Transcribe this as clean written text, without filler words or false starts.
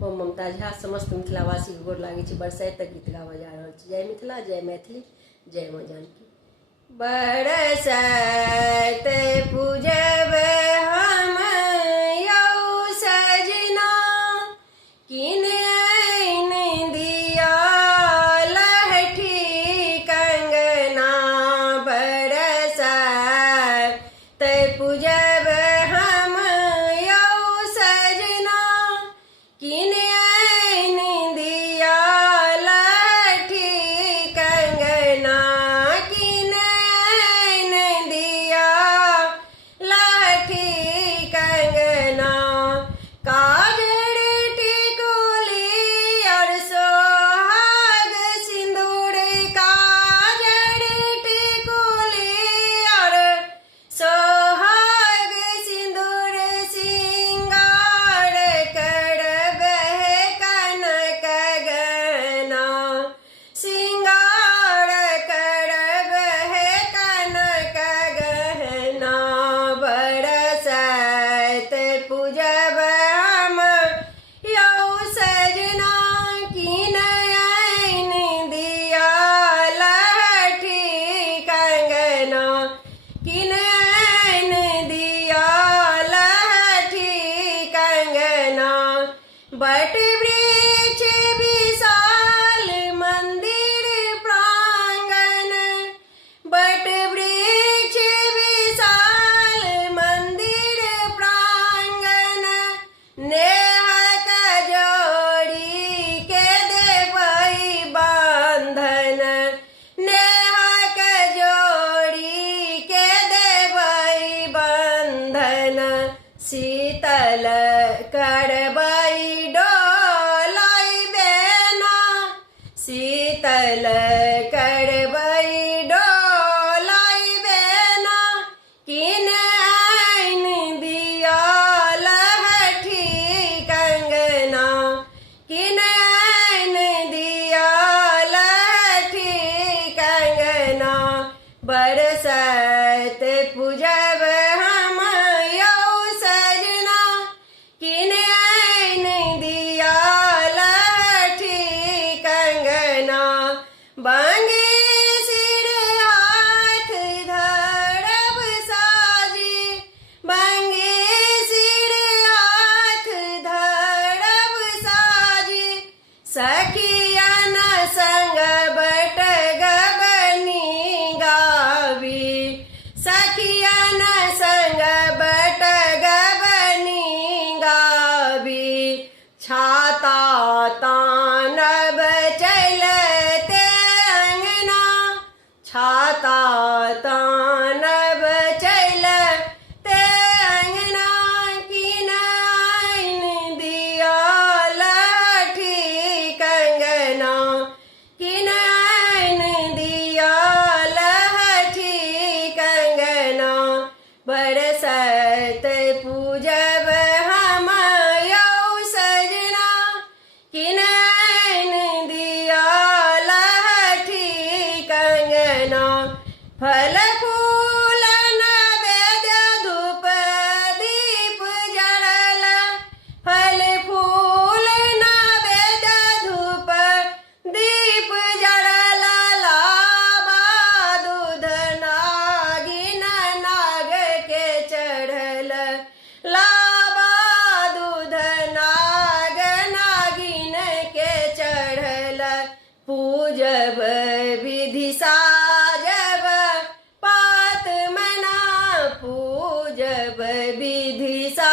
हम ममता झा समस्त मिथिलावासी के गोर लागे छी। बरसाइत तक गीत गावा जा रहल छी। जय मिथिला, जय मैथिली, जय माँ जानकी। बरसाइत पूजब हम यौ सजना, किन आइन दिया लहठी कंगना। बरसाइत पूजब हम यौ सजना, किन आइन दिया लहठी कंगना। किन आइन दिया लहठी कंगना। काजर टिकुली और सोहाग सिंदूर, काजर टिकुली और सोहाग सिंदूर, सिंगार करबह कनक गहना। सिंगार करबह कनक गहना। बरसाइत पूजब हम यौ सजना, किन आइन दिया लहठी कंगना। किन आइन दिया लहठी कंगना। बट वृक्ष विशाल मंदिर प्रांगण, बट वृक्ष विशाल मंदिर प्रांगण। नेहक जोड़ी के देवई बंधन, नेहक जोड़ी के देवई बंधन। शीतल करबई डोलाई बेना, शीतल करबई डोलाई बेना। किन आइन दिया लहठी कंगना। किन आइन दिया लहठी कंगना। बरसाइत पूजब हम यौ सजना, किन आइन दिया लहठी कंगना। बांगे सिर हाथ धरब साजी, बांगे सिर हाथ धरब साजी। सखियन संग बटगबनी गावी, सखियन संग बटगबनी गावी। छाता तानब चलते अंगना, छाता तानब चलते अंगना। किन आइन दिया लहठी कंगना। किन आइन दिया लहठी कंगना। बरसाइत पूजब हम यौ सजना, किन आइन दिया लहठी कंगना। फल फूल नैवेद्य धूप दीप जड़ल, फल फूल नैवेद्य धूप दीप जड़ल। लाबा दूध नागिन नाग के चढ़ल, लाबा दूध नाग नागिन के चढ़ल। पूजब विधि साजब पात मना, पूजब विधि सा